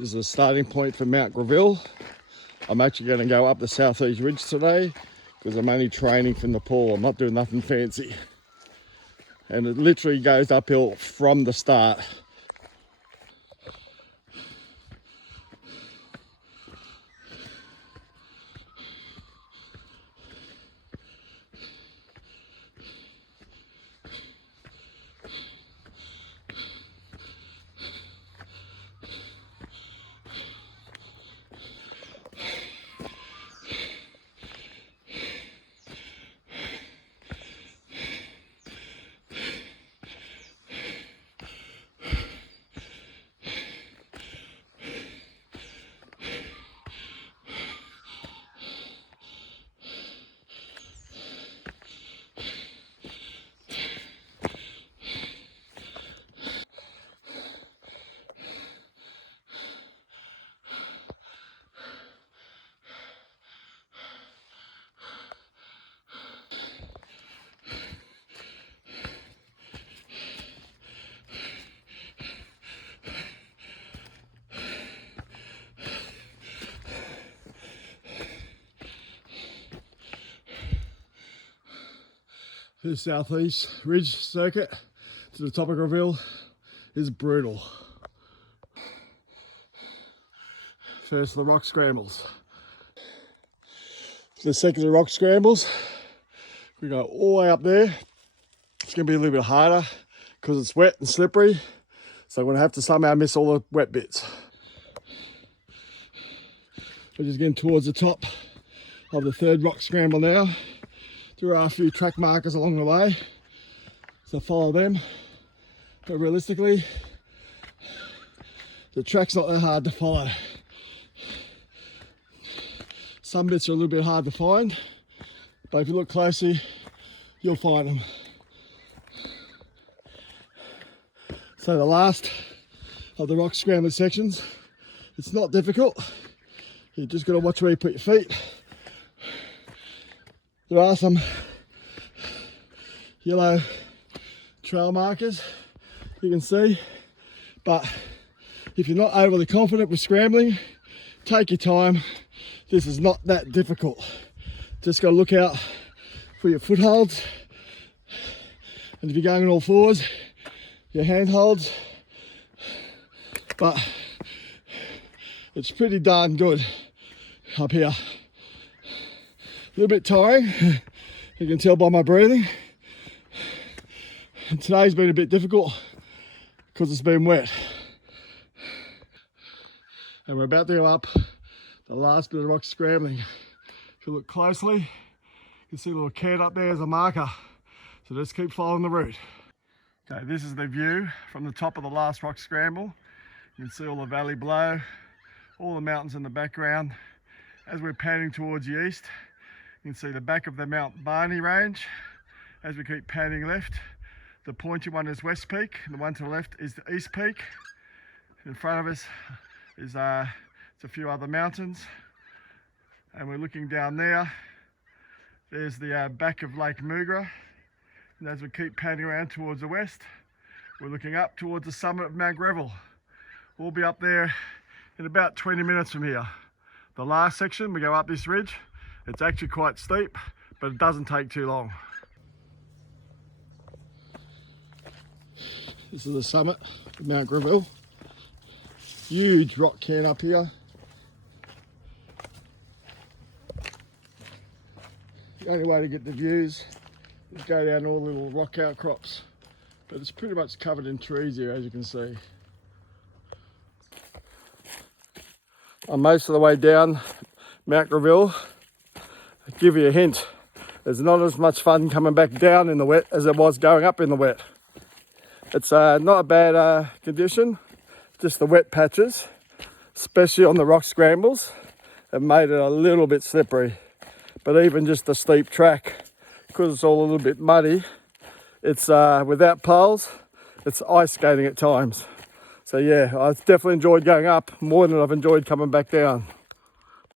This is a starting point for Mount Greville. I'm actually going to go up the southeast ridge today because I'm only training for Nepal. I'm not doing nothing fancy. And it literally goes uphill from the start. This southeast ridge circuit to the top of Greville is brutal. First the rock scrambles. For the second the rock scrambles, we go all the way up there. It's going to be a little bit harder because it's wet and slippery, so I'm going to have to somehow miss all the wet bits. We're just getting towards the top of the third rock scramble now. There are a few track markers along the way, so follow them. But realistically, the track's not that hard to follow. Some bits are a little bit hard to find, but if you look closely, you'll find them. So the last of the rock scrambling sections, it's not difficult. You just got to watch where you put your feet. There are some yellow trail markers you can see, but if you're not overly confident with scrambling, take your time. This is not that difficult. Just got to look out for your footholds, and if you're going on all fours, your handholds. But it's pretty darn good up here. A little bit tiring, you can tell by my breathing. And today's been a bit difficult because it's been wet. And we're about to go up the last bit of rock scrambling. If you look closely, you can see a little cat up there as a marker. So just keep following the route. Okay, this is the view from the top of the last rock scramble. You can see all the valley below, all the mountains in the background. As we're panning towards the east, you can see the back of the Mount Barney range. As we keep panning left, the pointy one is West Peak, and the one to the left is the East Peak. In front of us is a few other mountains, and we're looking down there. There's the back of Lake Mugra, and as we keep panning around towards the west, we're looking up towards the summit of Mount Greville. We'll be up there in about 20 minutes from here. The last section, we go up this ridge. It's actually quite steep, but it doesn't take too long. This is the summit of Mount Greville. Huge rock cairn up here. The only way to get the views is go down all the little rock outcrops, but it's pretty much covered in trees here, as you can see. I'm most of the way down Mount Greville. I'll give you a hint, there's not as much fun coming back down in the wet as it was going up in the wet. It's not a bad condition, just the wet patches, especially on the rock scrambles, have made it a little bit slippery. But even just the steep track, because it's all a little bit muddy, it's without poles, it's ice skating at times. So yeah, I've definitely enjoyed going up more than I've enjoyed coming back down.